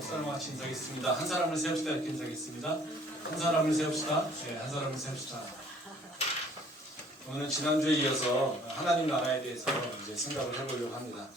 역사로만 인사하겠습니다. 한 사람을 세웁시다 이렇게 인사하겠습니다. 한 사람을 세웁시다. 네, 한 사람을 세웁시다. 오늘은 지난주에 이어서 하나님 나라에 대해서 이제 생각을 해보려고 합니다.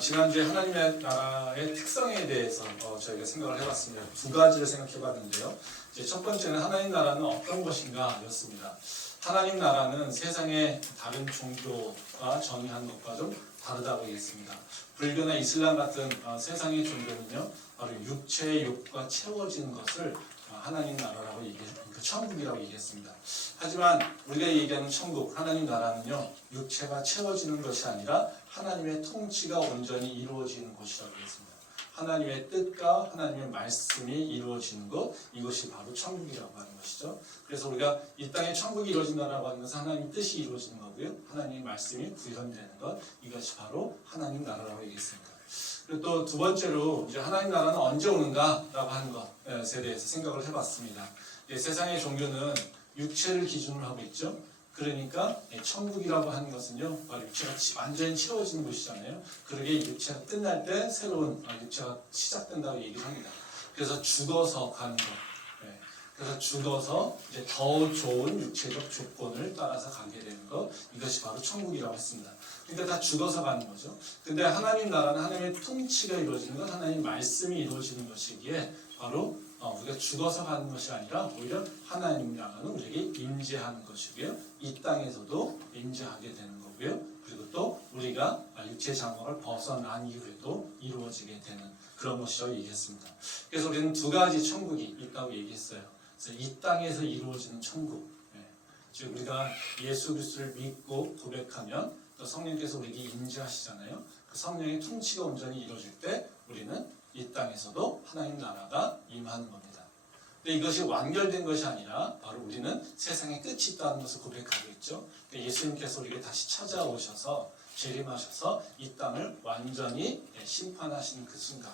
지난주에 하나님의 나라의 특성에 대해서 저희가 생각을 해봤습니다. 두 가지를 생각해봤는데요. 이제 첫 번째는 하나님 나라는 어떤 것인가 였습니다. 하나님 나라는 세상의 다른 종교가 정의하는 것과 좀 다르다고 얘기했습니다. 불교나 이슬람 같은 세상의 종교는요, 바로 육체의 욕구가 채워지는 것을 하나님 나라라고 얘기했습니다. 천국이라고 얘기했습니다. 하지만 우리가 얘기하는 천국, 하나님 나라는요, 육체가 채워지는 것이 아니라 하나님의 통치가 온전히 이루어지는 곳이라고 했습니다. 하나님의 뜻과 하나님의 말씀이 이루어지는 것, 이것이 바로 천국이라고 하는 것이죠. 그래서 우리가 이 땅에 천국이 이루어진다라고 하는 것은 하나님의 뜻이 이루어지는 거고요. 하나님의 말씀이 구현되는 것, 이것이 바로 하나님 나라라고 얘기했습니다. 그리고 또 두 번째로 이제 하나님 나라는 언제 오는가라고 하는 것에 대해서 생각을 해봤습니다. 세상의 종교는 육체를 기준으로 하고 있죠. 그러니까 천국이라고 하는 것은요, 바로 육체가 완전히 채워지는 곳이잖아요. 그러게 육체가 끝날 때 새로운 육체가 시작된다고 얘기를 합니다. 그래서 죽어서 가는 것. 그래서 죽어서 이제 더 좋은 육체적 조건을 따라서 가게 되는 것, 이것이 바로 천국이라고 했습니다. 그러니까 다 죽어서 가는 거죠. 근데 하나님 나라는 하나님의 통치가 이루어지는 것, 하나님 말씀이 이루어지는 것이기에 바로 우리가 죽어서 가는 것이 아니라 오히려 하나님 나라는 우리에게 임재하는 것이고요. 이 땅에서도 임재하게 되는 거고요. 그리고 또 우리가 육체의 장막을 벗어난 이후에도 이루어지게 되는 그런 것이라고 얘기했습니다. 그래서 우리는 두 가지 천국이 있다고 얘기했어요. 그래서 이 땅에서 이루어지는 천국, 즉 우리가 예수 그리스도를 믿고 고백하면 또 성령께서 우리에게 임재하시잖아요. 그 성령의 통치가 온전히 이루어질 때 우리는 이 땅에서도 하나님 나라가 임하는 겁니다. 근데 이것이 완결된 것이 아니라 바로 우리는 세상에 끝이 있다는 것을 고백하고 있죠. 예수님께서 우리에게 다시 찾아오셔서 재림하셔서 이 땅을 완전히 심판하시는 그 순간,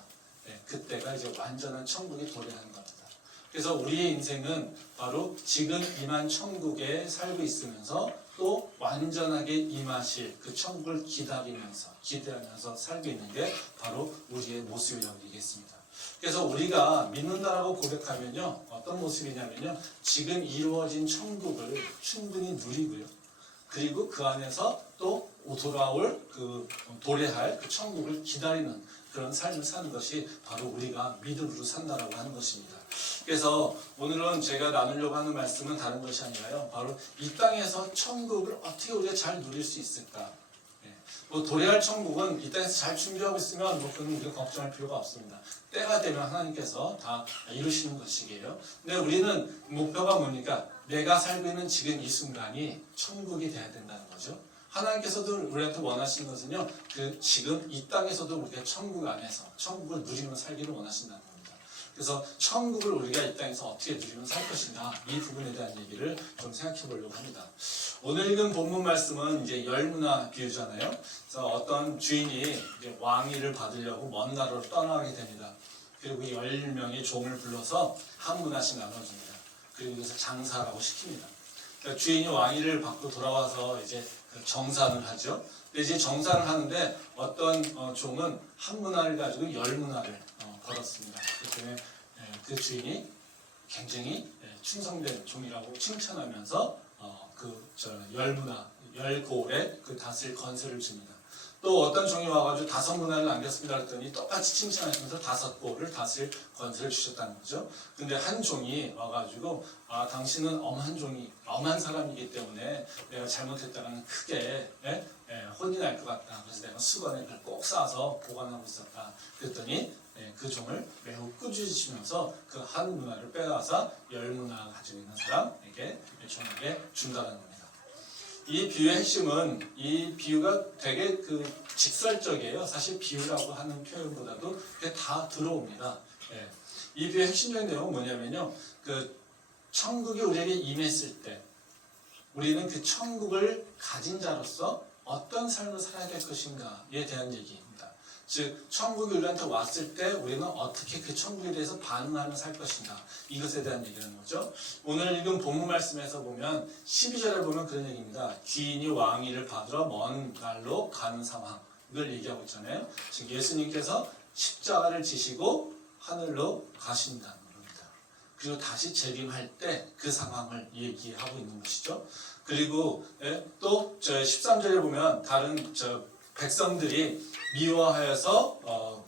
그때가 이제 완전한 천국에 도래하는 겁니다. 그래서 우리의 인생은 바로 지금 임한 천국에 살고 있으면서 또 완전하게 임하실 그 천국을 기대하면서 살고 있는 게 바로 우리의 모습이라고 얘기했습니다. 그래서 우리가 믿는다라고 고백하면요, 어떤 모습이냐면요, 지금 이루어진 천국을 충분히 누리고요. 그리고 그 안에서 또 돌아올 도래할 그 천국을 기다리는 그런 삶을 사는 것이 바로 우리가 믿음으로 산다라고 하는 것입니다. 그래서 오늘은 제가 나누려고 하는 말씀은 다른 것이 아니라요, 바로 이 땅에서 천국을 어떻게 우리가 잘 누릴 수 있을까? 도래할 천국은 이 땅에서 잘 준비하고 있으면 그건 우리가 걱정할 필요가 없습니다. 때가 되면 하나님께서 다 이루시는 것이에요. 근데 우리는 목표가 뭡니까? 내가 살고 있는 지금 이 순간이 천국이 돼야 된다는 거죠. 하나님께서도 우리한테 원하시는 것은요, 지금 이 땅에서도 우리가 천국 안에서 천국을 누리며 살기를 원하신다는 겁니다. 그래서 천국을 우리가 이 땅에서 어떻게 누리며 살 것인가, 이 부분에 대한 얘기를 좀 생각해 보려고 합니다. 오늘 읽은 본문 말씀은 이제 열문화 비유잖아요. 그래서 어떤 주인이 이제 왕위를 받으려고 먼 나라로 떠나게 됩니다. 그리고 10명의 종을 불러서 한 문화씩 나눠줍니다. 그리고 그래서 장사라고 시킵니다. 그러니까 주인이 왕위를 받고 돌아와서 이제 정산을 하죠. 근데 이제 정산을 하는데 어떤 종은 한 문화를 가지고 10문화를 벌었습니다. 그렇기 때문에 그 주인이 굉장히 충성된 종이라고 칭찬하면서 열문화, 10골에 그 다스릴 건설을 줍니다. 또 어떤 종이 와가지고 5문화를 남겼습니다 그랬더니 똑같이 칭찬하시면서 5골을 다스릴 건설을 주셨다는 거죠. 근데 한 종이 와가지고 당신은 엄한 사람이기 때문에 내가 잘못했다가는 크게 혼이 날 것 같다. 그래서 내가 수건에 그걸 꼭 싸서 보관하고 있었다. 그랬더니 그 종을 매우 꾸짖으시면서 그 한 문화를 빼앗아 10문화 가지고 있는 사람에게 종에게 준다는 겁니다. 이 비유의 핵심은, 이 비유가 되게 직설적이에요. 사실 비유라고 하는 표현보다도 그게 다 들어옵니다. 이 비유의 핵심적인 내용은 뭐냐면요, 천국이 우리에게 임했을 때 우리는 그 천국을 가진 자로서 어떤 삶을 살아야 될 것인가에 대한 얘기입니다. 즉, 천국이 우리한테 왔을 때 우리는 어떻게 그 천국에 대해서 반응하며 살 것인가, 이것에 대한 얘기하는 거죠. 오늘 읽은 본문 말씀에서 보면 12절에 보면 그런 얘기입니다. 귀인이 왕위를 받으러 먼 날로 가는 상황, 이걸 얘기하고 있잖아요. 즉 예수님께서 십자가를 지시고 하늘로 가신다는 겁니다. 그리고 다시 재림할 때 그 상황을 얘기하고 있는 것이죠. 그리고 또 13절에 보면 다른 백성들이 미워하여서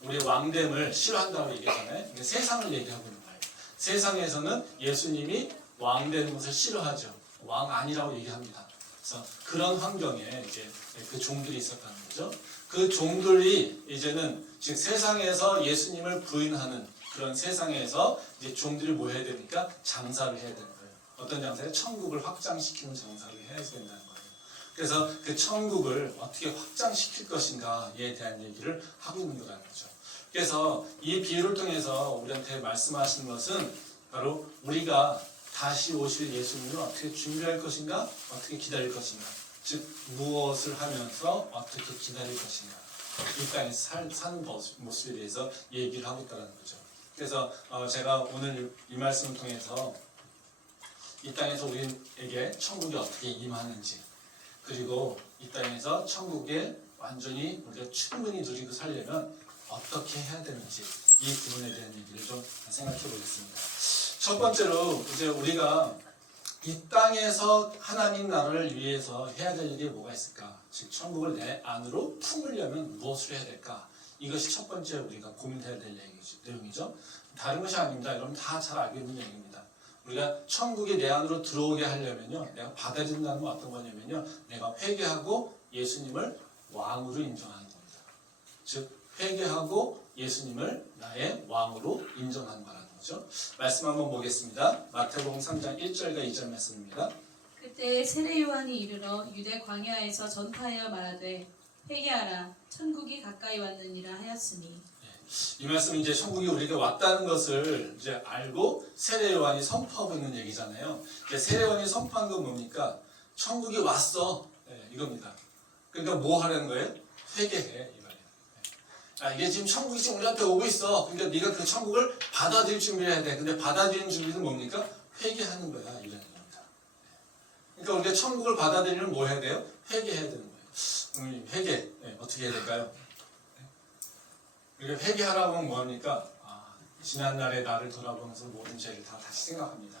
우리 왕됨을 싫어한다고 얘기하잖아요. 세상을 얘기하고 있는 거예요. 세상에서는 예수님이 왕되는 것을 싫어하죠. 왕 아니라고 얘기합니다. 그래서 그런 환경에 이제 그 종들이 있었다는 거죠. 그 종들이 이제는 즉 세상에서 예수님을 부인하는 그런 세상에서 이제 종들이 뭐 해야 되니까 장사를 해야 되는 거예요. 어떤 장사에 천국을 확장시키는 장사를 해야 된다는 거예요. 그래서 그 천국을 어떻게 확장시킬 것인가에 대한 얘기를 하고 있는 거라는 거죠. 그래서 이 비유를 통해서 우리한테 말씀하시는 것은 바로 우리가 다시 오실 예수님을 어떻게 준비할 것인가, 어떻게 기다릴 것인가, 즉 무엇을 하면서 어떻게 기다릴 것인가, 이 땅에서 사는 모습에 대해서 얘기를 하고 있다는 거죠. 그래서 제가 오늘 이 말씀을 통해서 이 땅에서 우리에게 천국이 어떻게 임하는지, 그리고 이 땅에서 천국에 완전히 우리가 충분히 누리고 살려면 어떻게 해야 되는지 이 부분에 대한 얘기를 좀 생각해 보겠습니다. 첫 번째로 이제 우리가 이 땅에서 하나님 나라를 위해서 해야 될 일이 뭐가 있을까? 즉 천국을 내 안으로 품으려면 무엇을 해야 될까? 이것이 첫 번째 우리가 고민해야 될 내용이죠. 다른 것이 아닙니다. 여러분 다 잘 알고 있는 얘기입니다. 우리가 천국이 내 안으로 들어오게 하려면요, 내가 받아들인다는 건 어떤 거냐면요, 내가 회개하고 예수님을 왕으로 인정하는 겁니다. 즉 회개하고 예수님을 나의 왕으로 인정하는 거라는 거죠. 말씀 한번 보겠습니다. 마태복음 3장 1절과 2절 말씀입니다. 그때 세례 요한이 이르러 유대 광야에서 전파하여 말하되 회개하라 천국이 가까이 왔느니라 하였으니. 이 말씀은 이제 천국이 우리에게 왔다는 것을 이제 알고 세례 요한이 선포하고 있는 얘기잖아요. 세례 요한이 선포한 건 뭡니까? 천국이 왔어. 이겁니다. 그러니까 뭐 하라는 거예요? 회개해. 이게 지금 천국이 지금 우리한테 오고 있어. 그러니까 네가 그 천국을 받아들일 준비를 해야 돼. 근데 받아들이는 준비는 뭡니까? 회개하는 거야. 이런 겁니다. 그러니까 우리가 천국을 받아들이려면 뭐 해야 돼요? 회개해야 되는 거예요. 회개. 어떻게 해야 될까요? 우리가 회개하라고 하면 뭐합니까? 지난날의 나를 돌아보면서 모든 죄를 다 다시 생각합니다.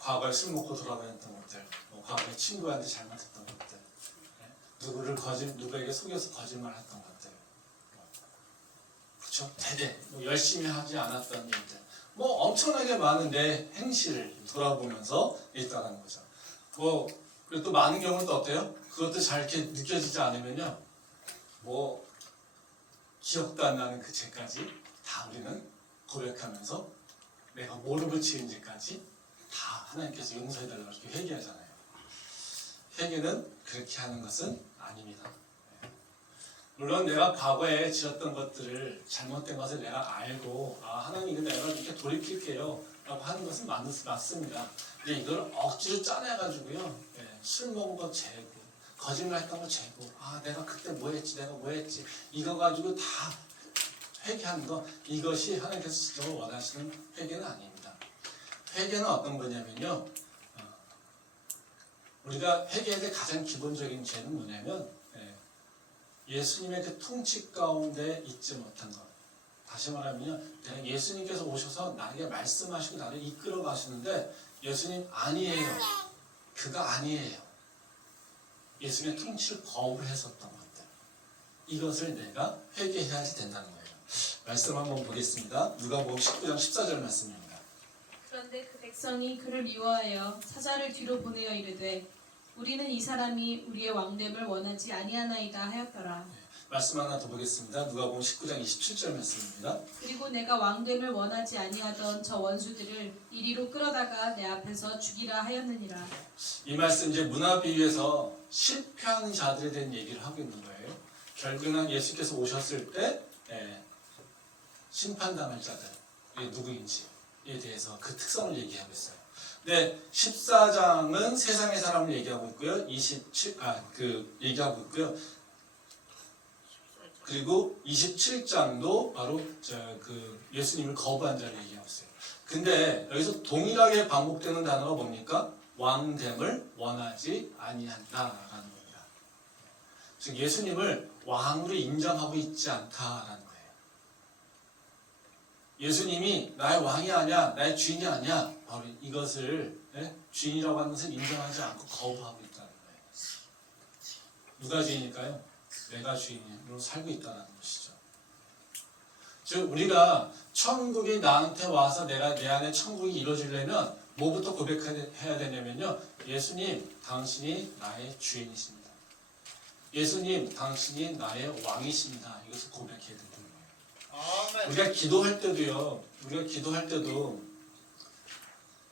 과거에 술 먹고 돌아다녔던 것들, 과거에 친구한테 잘못했던 것들, 누구에게 속여서 거짓말했던 것들, 그렇죠? 대대 열심히 하지 않았던 일들, 엄청나게 많은 내 행실을 돌아보면서 있다는 거죠. 그리고 또 많은 경우는 또 어때요? 그것도 잘 이렇게 느껴지지 않으면요, 기억도 안 나는 그 죄까지 다 우리는 고백하면서 내가 무릎을 치은 죄까지 다 하나님께서 용서해달라고 이렇게 회개하잖아요. 회개는 그렇게 하는 것은 아닙니다. 물론 내가 과거에 지었던 것들을, 잘못된 것을 내가 알고 하나님 내가 이렇게 돌이킬게요 라고 하는 것은 맞습니다. 근데 이걸 억지로 짜내가지고요, 술 먹은 거 재고 거짓말 했던 거 재고 내가 그때 뭐 했지 이거 가지고 다 회개하는 거, 이것이 하나님께서 진정으로 원하시는 회개는 아닙니다. 회개는 어떤 거냐면요, 우리가 회개해야 될 가장 기본적인 죄는 뭐냐면 예수님의 그 통치 가운데 있지 못한 것. 다시 말하면요, 내가 예수님께서 오셔서 나에게 말씀하시고 나를 이끌어 가시는데 예수님 아니에요. 그가 아니에요. 예수님의 통치를 거부를 했었던 것들, 이것을 내가 회개해야지 된다는 거예요. 말씀 한번 보겠습니다. 누가복음 19장 14절 말씀입니다. 그런데 그 백성이 그를 미워하여 사자를 뒤로 보내어 이르되 우리는 이 사람이 우리의 왕됨을 원하지 아니하나이다 하였더라. 말씀 하나 더 보겠습니다. 누가복음 19장 27절 말씀입니다. 그리고 내가 왕됨을 원하지 아니하던 저 원수들을 이리로 끌어다가 내 앞에서 죽이라 하였느니라. 이 말씀 이제 문화 비유에서 실패하는 자들에 대한 얘기를 하고 있는 거예요. 결국은 예수께서 오셨을 때 심판당할 자들이 누구인지에 대해서 그 특성을 얘기하고 있어요. 네, 14장은 세상의 사람을 얘기하고 있고요. 얘기하고 있고요. 그리고 27장도 바로 예수님을 거부한 자를 얘기하고 있어요. 근데 여기서 동일하게 반복되는 단어가 뭡니까? 왕됨을 원하지 아니한다라는 겁니다. 즉 예수님을 왕으로 인정하고 있지 않다라는 거예요. 예수님이 나의 왕이 아니야, 나의 주인이 아니야. 바로 이것을 주인이라고 하는 것을 인정하지 않고 거부하고 있다는 거예요. 누가 주인일까요? 내가 주인으로 살고 있다는 것이죠. 즉 우리가 천국이 나한테 와서 내가 내 안에 천국이 이루어지려면 뭐부터 고백해야 되냐면요. 예수님, 당신이 나의 주인이십니다. 예수님, 당신이 나의 왕이십니다. 이것을 고백해야 되는 거예요. 우리가 기도할 때도요.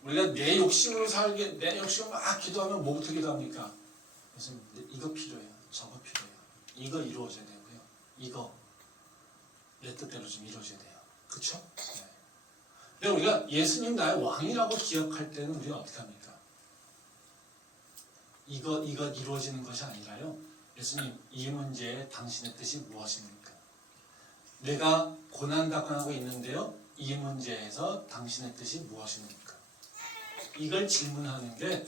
우리가 내 욕심으로 내 욕심으로 막 기도하면 뭐부터 기도합니까? 예수님, 이거 필요해요. 저거 필요해요. 이거 이루어져야 되고요. 이거 내 뜻대로 좀 이루어져야 돼요. 그렇죠? 네. 근데 우리가 예수님 나의 왕이라고 기억할 때는 우리가 어떻게 합니까? 이거 이루어지는 것이 아니라요. 예수님, 이 문제에 당신의 뜻이 무엇입니까? 내가 고난당하고 있는데요. 이 문제에서 당신의 뜻이 무엇입니까? 이걸 질문하는 게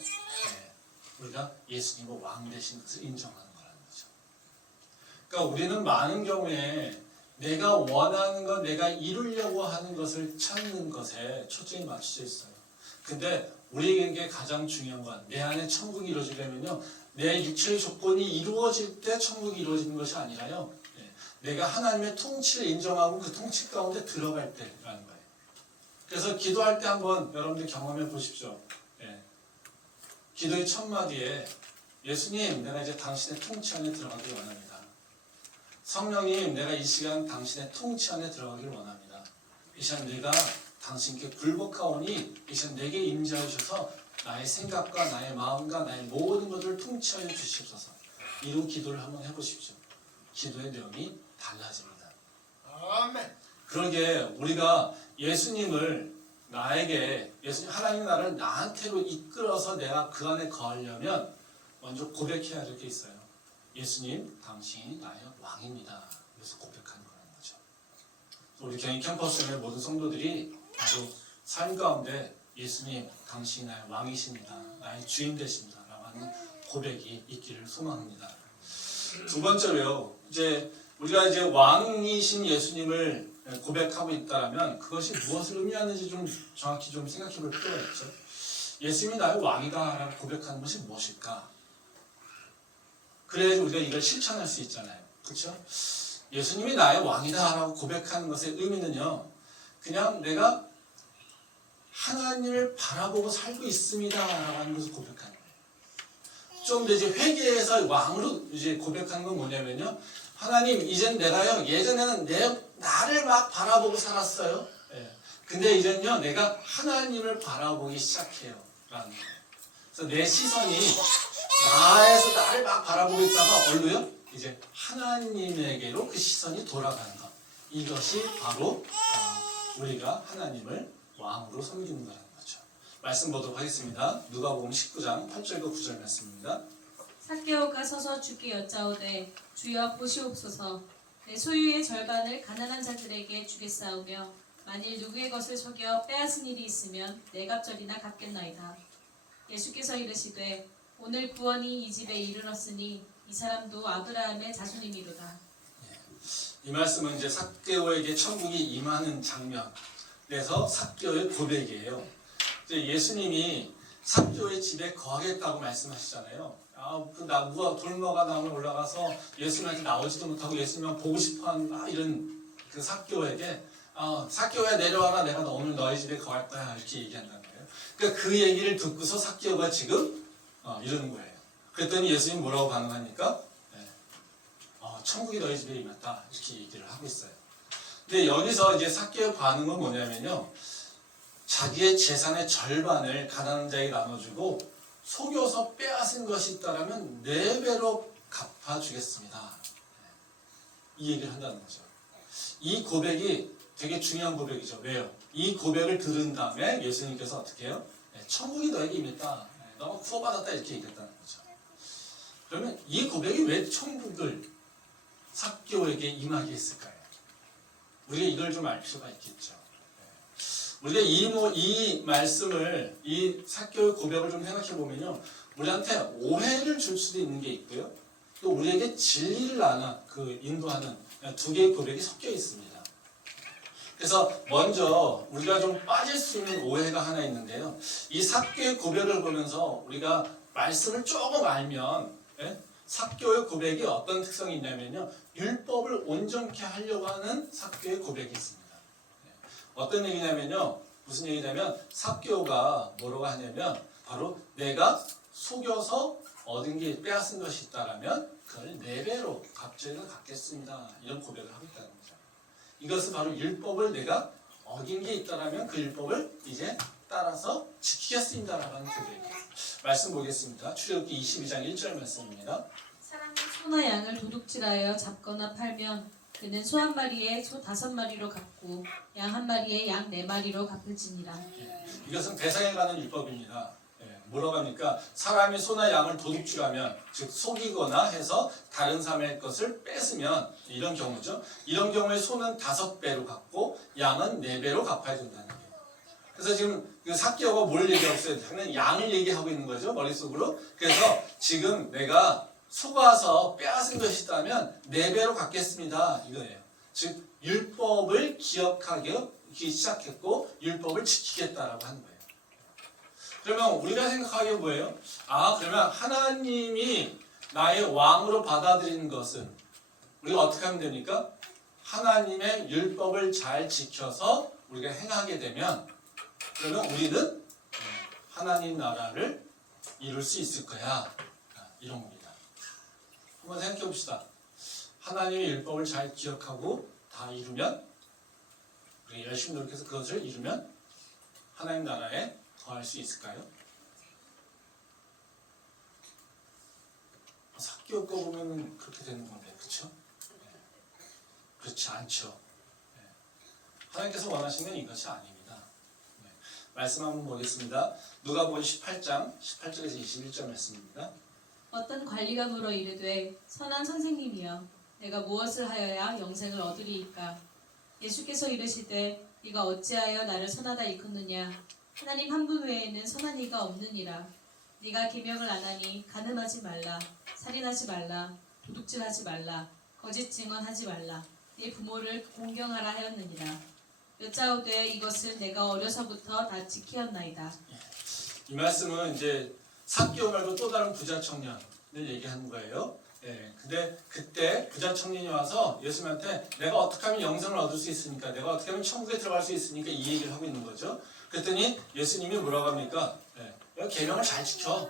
우리가 예수님의 왕 되신 것을 인정하는 거라는 거죠. 그러니까 우리는 많은 경우에 내가 원하는 것, 내가 이루려고 하는 것을 찾는 것에 초점이 맞춰져 있어요. 근데 우리에게 가장 중요한 건 내 안에 천국이 이루어지려면요. 내 육체의 조건이 이루어질 때 천국이 이루어지는 것이 아니라요. 내가 하나님의 통치를 인정하고 그 통치 가운데 들어갈 때라는 거예요. 그래서 기도할 때 한번 여러분들 경험해 보십시오. 기도의 첫 마디에 예수님, 내가 이제 당신의 통치 안에 들어가길 원합니다. 성령님, 내가 이 시간 당신의 통치 안에 들어가길 원합니다. 이 시간 내가 당신께 굴복하오니 이 시간 내게 임재하여 주셔서 나의 생각과 나의 마음과 나의 모든 것을 통치하여 주시옵소서. 이런 기도를 한번 해보십시오. 기도의 내용이 달라집니다. 아멘. 그러게 우리가 예수님을 하나님 나라를 나한테로 이끌어서 내가 그 안에 거하려면 먼저 고백해야 할 게 있어요. 예수님, 당신이 나의 왕입니다. 그래서 고백하는 거라는 거죠. 우리 경희 캠퍼스의 모든 성도들이 바로 삶 가운데 예수님, 당신이 나의 왕이십니다. 나의 주인 되십니다. 라고 하는 고백이 있기를 소망합니다. 두 번째로요. 우리가 이제 왕이신 예수님을 고백하고 있다면 그것이 무엇을 의미하는지 좀 정확히 좀 생각해 볼 필요가 있죠. 예수님이 나의 왕이다라고 고백하는 것이 무엇일까? 그래야 우리가 이걸 실천할 수 있잖아요. 그렇죠? 예수님이 나의 왕이다라고 고백하는 것의 의미는요. 그냥 내가 하나님을 바라보고 살고 있습니다라고 하는 것을 고백하는 거예요. 좀 더 이제 회개해서 왕으로 이제 고백하는 건 뭐냐면요. 하나님, 이젠 내가요, 예전에는 나를 막 바라보고 살았어요. 근데 이젠요, 내가 하나님을 바라보기 시작해요. 라는 거예요. 그래서 내 시선이 나에서 나를 막 바라보고 있다가 얼루요? 이제 하나님에게로 그 시선이 돌아가는 것. 이것이 바로 우리가 하나님을 왕으로 섬기는 거라는 거죠. 말씀 보도록 하겠습니다. 누가복음 19장 8절과 9절 말씀입니다. 삭개오가 서서 주께 여짜오되 주여 보시옵소서 내 소유의 절반을 가난한 자들에게 주겠사오며 만일 누구의 것을 속여 빼앗은 일이 있으면 네 갑절이나 갚겠나이다. 예수께서 이르시되 오늘 구원이 이 집에 이르렀으니 이 사람도 아브라함의 자손이미로다. 이 말씀은 이제 삭개오에게 천국이 임하는 장면. 그래서 삭개오의 고백이에요. 이제 예수님이 삭개오의 집에 거하겠다고 말씀하시잖아요. 그 나무가 돌무화과 나무에 올라가서 예수님한테 나오지도 못하고 예수님만 보고 싶어하는 이런 그 삭개오에게 삭개오야 내려와라, 내가 오늘 너희 집에 거할 거야, 이렇게 얘기한다는 거예요. 그러니까 그 얘기를 듣고서 삭개오가 지금 이러는 거예요. 그랬더니 예수님 뭐라고 반응합니까? 천국이 너희 집에 임했다, 이렇게 얘기를 하고 있어요. 근데 여기서 이제 삭개오 반응은 뭐냐면요, 자기의 재산의 절반을 가난한 자에게 나눠주고 속여서 빼앗은 것이 있다면 4배로 갚아주겠습니다. 이 얘기를 한다는 거죠. 이 고백이 되게 중요한 고백이죠. 왜요? 이 고백을 들은 다음에 예수님께서 어떻게 해요? 천국이 너에게 임했다, 너가 구원받았다, 이렇게 얘기했다는 거죠. 그러면 이 고백이 왜 천국을 삭개오에게 임하게 했을까요? 우리가 이걸 좀 알 필요가 있겠죠. 우리가 이 말씀을, 이 삭개오의 고백을 좀 생각해 보면요, 우리한테 오해를 줄 수도 있는 게 있고요, 또 우리에게 진리를 인도하는 두 개의 고백이 섞여 있습니다. 그래서 먼저 우리가 좀 빠질 수 있는 오해가 하나 있는데요. 이 삭개의 고백을 보면서 우리가 말씀을 조금 알면, 예? 삭개의 고백이 어떤 특성이 있냐면요. 율법을 온전케 하려고 하는 삭개의 고백이 있습니다. 어떤 얘기냐면요. 무슨 얘기냐면 삭개오가 뭐라고 하냐면 바로 내가 속여서 얻은 게 빼앗은 것이 있다라면 그걸 4배로 값죄를 갚겠습니다. 이런 고백을 하고 있다는 거죠. 이것은 바로 율법을 내가 어긴 게 있다라면 그 율법을 이제 따라서 지키겠습니다라는 고백이에요. 말씀 보겠습니다. 출애굽기 22장 1절 말씀입니다. 사람이 소나 양을 도둑질하여 잡거나 팔면 그는 소 한 마리에 소 5마리로 갚고 양 한 마리에 양 4마리로 갚을지니라. 이것은 배상에 관한 율법입니다. 뭐라고 합니까? 사람이 소나 양을 도둑질하면, 즉 속이거나 해서 다른 사람의 것을 뺏으면, 이런 경우죠. 이런 경우에 소는 5배로 갚고 양은 4배로 갚아야 된다는 거예요. 그래서 지금 그 삭개오가 뭘 얘기하고 있어요? 당연히 양을 얘기하고 있는 거죠, 머릿속으로. 그래서 지금 내가 속아서 빼앗은 것이 있다면 4배로 갚겠습니다, 이거예요. 즉 율법을 기억하기 시작했고 율법을 지키겠다라고 하는 거예요. 그러면 우리가 생각하기에 뭐예요? 아, 그러면 하나님이 나의 왕으로 받아들이는 것은 우리가 어떻게 하면 됩니까? 하나님의 율법을 잘 지켜서 우리가 행하게 되면 그러면 우리는 하나님 나라를 이룰 수 있을 거야. 이런 겁니다. 한번 생각해 봅시다. 하나님의 율법을 잘 기억하고 다 이루면, 우리가 열심히 노력해서 그것을 이루면 하나님 나라에 더할 수 있을까요? 삭개오 거 보면 그렇게 되는 건데, 그렇죠? 그렇지 않죠. 하나님께서 원하시는 이것이 아닙니다. 말씀 한번 보겠습니다. 누가복음 18장 18절에서 21절 말씀입니다. 어떤 관리가 물어 이르되 선한 선생님이여 내가 무엇을 하여야 영생을 얻으리이까. 예수께서 이르시되 네가 어찌하여 나를 선하다 일컫느냐. 하나님 한 분 외에는 선한 이가 없느니라. 네가 계명을 안 하니 간음하지 말라, 살인하지 말라, 도둑질하지 말라, 거짓 증언하지 말라, 네 부모를 공경하라 하였느니라. 여짜오되 이것을 내가 어려서부터 다 지키었나이다. 이 말씀은 이제 삭개오 말고 또 다른 부자 청년을 얘기하는 거예요. 근데 그때 부자 청년이 와서 예수님한테 내가 어떻게 하면 영생을 얻을 수 있으니까, 내가 어떻게 하면 천국에 들어갈 수 있으니까 이 얘기를 하고 있는 거죠. 그랬더니 예수님이 뭐라고 합니까? 계명을 잘 지켜.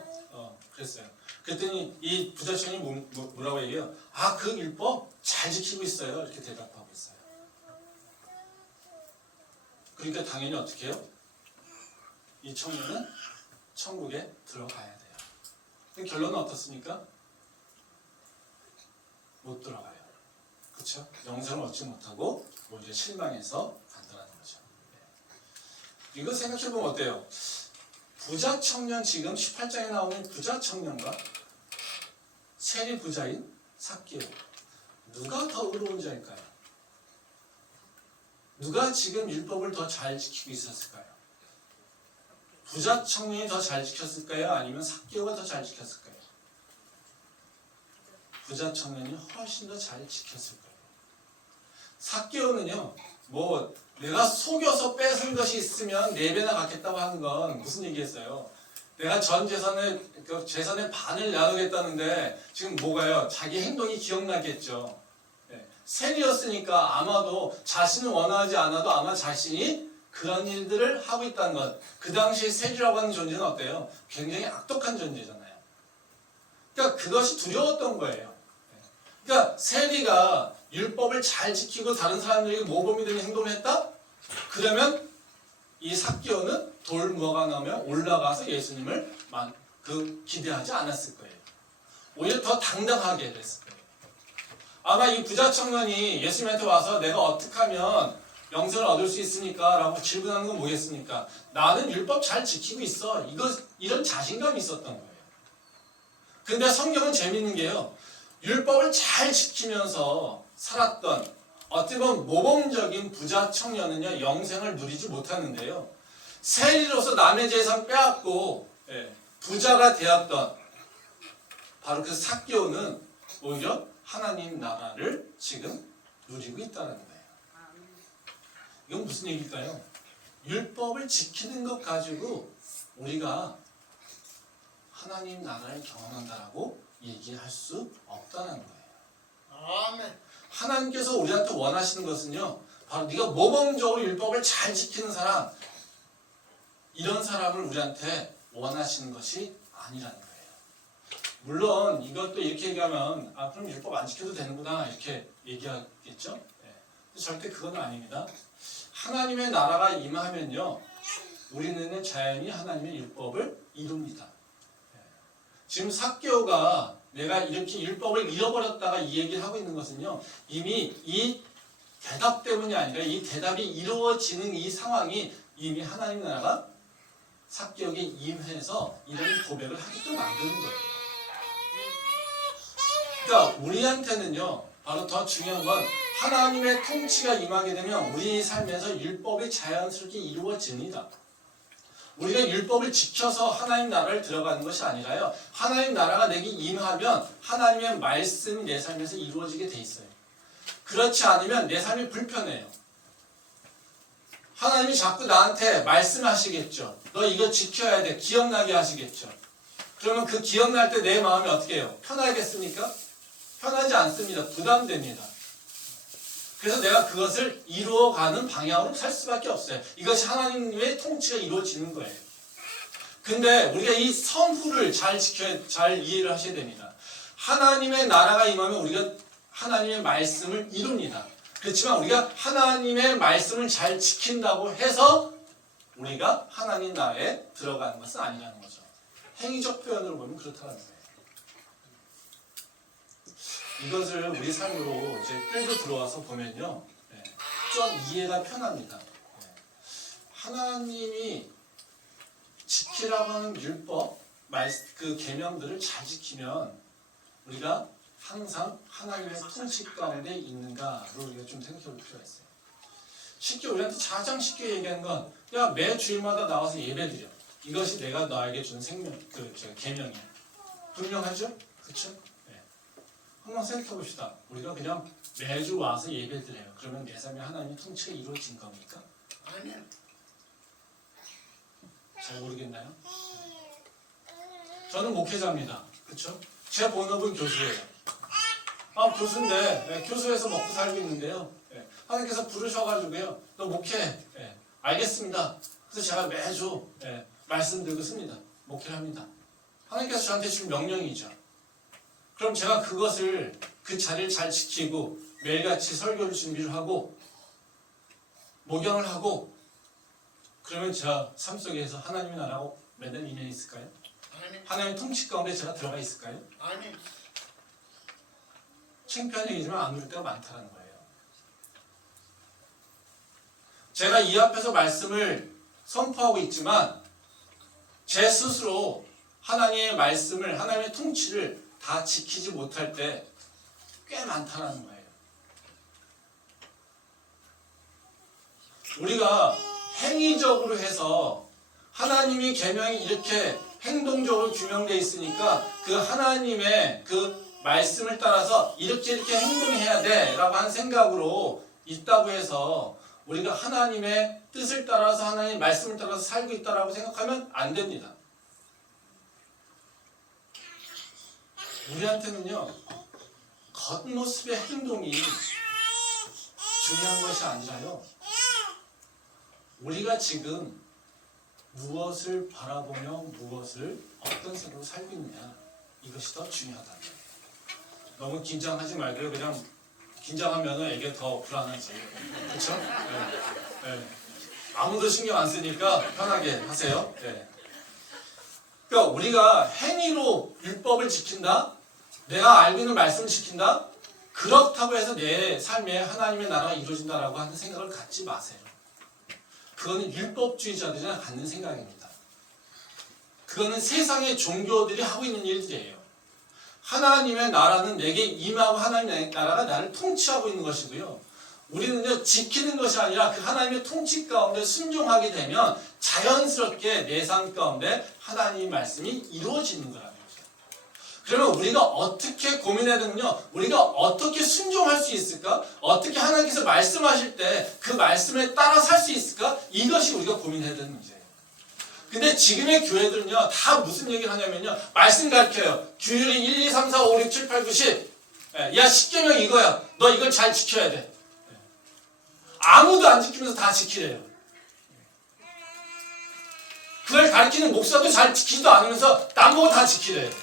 그랬어요. 그랬더니 이 부자 청년이 뭐라고 얘기해요? 아, 그 율법 잘 지키고 있어요. 이렇게 대답하고 있어요. 그러니까 당연히 어떻게 해요? 이 청년은 천국에 들어가야 돼요. 근데 결론은 어떻습니까? 못 들어가요. 그렇죠? 영생을 얻지 못하고 오히려 실망해서 간다는 거죠. 이거 생각해보면 어때요? 부자 청년, 지금 18장에 나오는 부자 청년과 세리 부자인 삭개오, 누가 더 의로운 자일까요? 누가 지금 율법을 더 잘 지키고 있었을까요? 부자 청년이 더 잘 지켰을까요? 아니면 삭개오가 더 잘 지켰을까요? 부자 청년이 훨씬 더 잘 지켰을 거예요. 삭개오는요, 뭐 내가 속여서 뺏은 것이 있으면 4배나 갚겠다고 하는 건 무슨 얘기겠어요? 내가 전 재산의 반을 나누겠다는데 지금 뭐가요? 자기 행동이 기억나겠죠. 세리였으니까 아마도 자신은 원하지 않아도 아마 자신이 그런 일들을 하고 있다는 것. 그 당시 세리라고 하는 존재는 어때요? 굉장히 악독한 존재잖아요. 그러니까 그것이 두려웠던 거예요. 그러니까 세리가 율법을 잘 지키고 다른 사람들에게 모범이 되는 행동을 했다? 그러면 이 삭개오는 돌무화가 나오면 올라가서 예수님을 기대하지 않았을 거예요. 오히려 더 당당하게 됐을 거예요. 아마 이 부자 청년이 예수님한테 와서 내가 어떻게 하면 영생을 얻을 수 있습니까? 라고 질문하는 건 뭐겠습니까? 나는 율법 잘 지키고 있어. 이런 자신감이 있었던 거예요. 근데 성경은 재밌는 게요. 율법을 잘 지키면서 살았던 어떻게 보면 모범적인 부자 청년은요, 영생을 누리지 못하는데요. 세리로서 남의 재산 빼앗고 부자가 되었던 바로 그 삭개오는 오히려 하나님 나라를 지금 누리고 있다는 거예요. 이건 무슨 얘기일까요? 율법을 지키는 것 가지고 우리가 하나님 나라를 경험한다라고 얘기할 수 없다는 거예요. 아멘. 하나님께서 우리한테 원하시는 것은요, 바로 네가 모범적으로 율법을 잘 지키는 사람, 이런 사람을 우리한테 원하시는 것이 아니라는 거예요. 물론 이것도 이렇게 얘기하면 그럼 율법 안 지켜도 되는구나 이렇게 얘기하겠죠? 네. 절대 그건 아닙니다. 하나님의 나라가 임하면요, 우리는 자연히 하나님의 율법을 이룹니다. 지금 삭개오가 내가 이렇게 율법을 잃어버렸다가 이 얘기를 하고 있는 것은요, 이미 이 대답 때문이 아니라 이 대답이 이루어지는 이 상황이 이미 하나님 나라가 삭개오에게 임해서 이런 고백을 하게끔 만드는 거예요. 그러니까 우리한테는요, 바로 더 중요한 건 하나님의 통치가 임하게 되면 우리 삶에서 율법이 자연스럽게 이루어집니다. 우리가 율법을 지켜서 하나님 나라를 들어가는 것이 아니라요, 하나님 나라가 내게 임하면 하나님의 말씀이 내 삶에서 이루어지게 돼 있어요. 그렇지 않으면 내 삶이 불편해요. 하나님이 자꾸 나한테 말씀하시겠죠. 너 이거 지켜야 돼. 기억나게 하시겠죠. 그러면 그 기억날 때 내 마음이 어떻게 해요? 편하겠습니까? 편하지 않습니다. 부담됩니다. 그래서 내가 그것을 이루어가는 방향으로 살 수밖에 없어요. 이것이 하나님의 통치가 이루어지는 거예요. 근데 우리가 이 선후를 잘 이해를 하셔야 됩니다. 하나님의 나라가 임하면 우리가 하나님의 말씀을 이룹니다. 그렇지만 우리가 하나님의 말씀을 잘 지킨다고 해서 우리가 하나님 나라에 들어가는 것은 아니라는 거죠. 행위적 표현으로 보면 그렇다는 거예요. 이것을 우리 삶으로 이제 끌고 들어와서 보면요, 좀 이해가 편합니다. 하나님이 지키라고 하는 율법, 그 계명들을 잘 지키면 우리가 항상 하나님의 통치 가운데 있는가로 우리가 좀 생각해 볼 필요가 있어요. 쉽게 우리한테 가장 쉽게 얘기하는 건, 야, 매 주일마다 나와서 예배드려. 이것이 내가 너에게 준 계명이야. 분명하죠? 그렇죠? 한번 생각해 봅시다. 우리가 그냥 매주 와서 예배드려요. 그러면 내 삶에 하나님의 통치가 이루어진 겁니까? 아멘. 잘 모르겠나요? 저는 목회자입니다. 그렇죠? 제 본업은 교수예요. 교수인데 교수에서 먹고 살고 있는데요. 하나님께서 부르셔가지고요, 너 목회. 알겠습니다. 그래서 제가 매주 말씀 들고 씁니다. 목회를 합니다. 하나님께서 저한테 준 명령이죠. 그럼 제가 그 자리를 잘 지키고 매일같이 설교를 준비를 하고 목양을 하고 그러면 제가 삶 속에서 하나님의 나라하고 맨날 인연이 있을까요? 아멘. 하나님의 통치 가운데 제가 들어가 있을까요? 아멘. 창피한 얘기지만 안 그럴 때가 많다는 거예요. 제가 이 앞에서 말씀을 선포하고 있지만 제 스스로 하나님의 말씀을, 하나님의 통치를 다 지키지 못할 때 꽤 많다는 거예요. 우리가 행위적으로 해서 하나님의 계명이 이렇게 행동적으로 규명되어 있으니까 그 하나님의 그 말씀을 따라서 이렇게 행동해야 돼 라고 하는 생각으로 있다고 해서 우리가 하나님의 뜻을 따라서 하나님의 말씀을 따라서 살고 있다고 생각하면 안 됩니다. 우리한테는요, 겉모습의 행동이 중요한 것이 아니라요, 우리가 지금 무엇을 바라보며 무엇을 어떤 생각으로 살고 있느냐, 이것이 더 중요하다는 거예요. 너무 긴장하지 말고요. 그냥 긴장하면 애게 더 불안하지. 그렇죠? 아무도 신경 안 쓰니까 편하게 하세요. 그러니까 우리가 행위로 율법을 지킨다, 내가 알고 있는 말씀을 지킨다, 그렇다고 해서 내 삶에 하나님의 나라가 이루어진다라고 하는 생각을 갖지 마세요. 그거는 율법주의자들이 갖는 생각입니다. 그거는 세상의 종교들이 하고 있는 일들이에요. 하나님의 나라는 내게 임하고 하나님의 나라가 나를 통치하고 있는 것이고요. 우리는요, 지키는 것이 아니라 그 하나님의 통치 가운데 순종하게 되면 자연스럽게 내 삶 가운데 하나님의 말씀이 이루어지는 거라는 거죠. 그러면 우리가 어떻게 고민해야 되느냐? 우리가 어떻게 순종할 수 있을까? 어떻게 하나님께서 말씀하실 때 그 말씀에 따라 살 수 있을까? 이것이 우리가 고민해야 되는 문제예요. 근데 지금의 교회들은요, 다 무슨 얘기를 하냐면요, 말씀 가르쳐요. 규율이 1, 2, 3, 4, 5, 6, 7, 8, 9, 10. 야, 10계명 이거야. 너 이걸 잘 지켜야 돼. 아무도 안 지키면서 다 지키래요. 그걸 가르치는 목사도 잘 지키지도 않으면서 남보고 다 지키래요.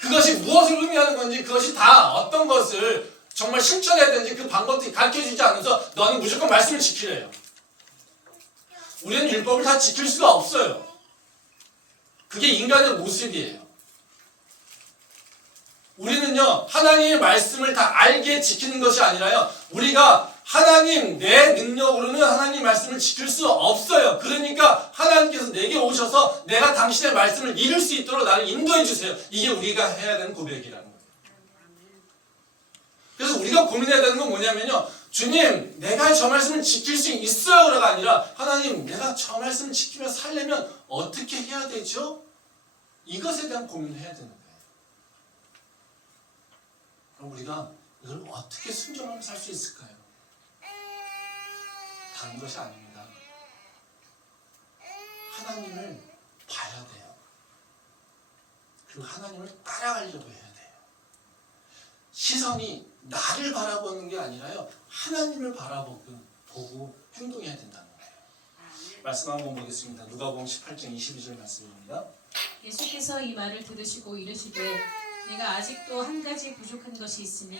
그것이 무엇을 의미하는 건지, 그것이 다 어떤 것을 정말 실천해야 되는지 그 방법들이 가르쳐주지 않아서 너는 무조건 말씀을 지키래요. 우리는 율법을 다 지킬 수가 없어요. 그게 인간의 모습이에요. 우리는요, 하나님의 말씀을 다 알게 지키는 것이 아니라요, 우리가 하나님, 내 능력으로는 하나님 말씀을 지킬 수 없어요. 그러니까 하나님께서 내게 오셔서 내가 당신의 말씀을 이룰 수 있도록 나를 인도해 주세요. 이게 우리가 해야 되는 고백이라는 거예요. 그래서 우리가 고민해야 되는 건 뭐냐면요, 주님, 내가 저 말씀을 지킬 수 있어요가 아니라, 하나님, 내가 저 말씀을 지키며 살려면 어떻게 해야 되죠? 이것에 대한 고민을 해야 되는 거예요. 그럼 우리가 이걸 어떻게 순종하며 살 수 있을까요? 다른 것이 아닙니다. 하나님을 봐야 돼요. 그리고 하나님을 따라가려고 해야 돼요. 시선이 나를 바라보는 게 아니라요, 하나님을 바라보고 행동해야 된다는 거예요. 말씀 한번 보겠습니다. 누가복음 18장 22절 말씀입니다. 예수께서 이 말을 들으시고 이르시되 내가 아직도 한 가지 부족한 것이 있으니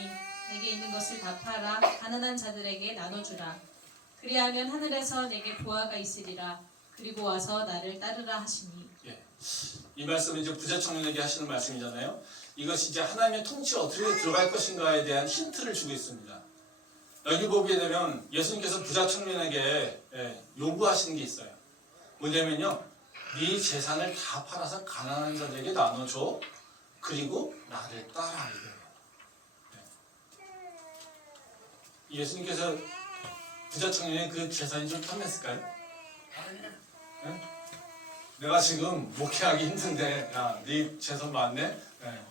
내게 있는 것을 다 팔아 가난한 자들에게 나눠주라. 그리하면 하늘에서 내게 보화가 있으리라. 그리고 와서 나를 따르라 하시니. 예. 이 말씀은 이제 부자 청년에게 하시는 말씀이잖아요. 이것이 이제 하나님의 통치가 어떻게 들어갈 것인가에 대한 힌트를 주고 있습니다. 여기 보게 되면 예수님께서 부자 청년에게 요구하시는 게 있어요. 뭐냐면요, 네 재산을 다 팔아서 가난한 자들에게 나눠줘. 그리고 나를 따라 이거예요. 예수님께서 부자 청년의 그 재산이 좀 탐냈을까요? 네? 내가 지금 목회하기 힘든데, 야, 네 재산 많네? 네.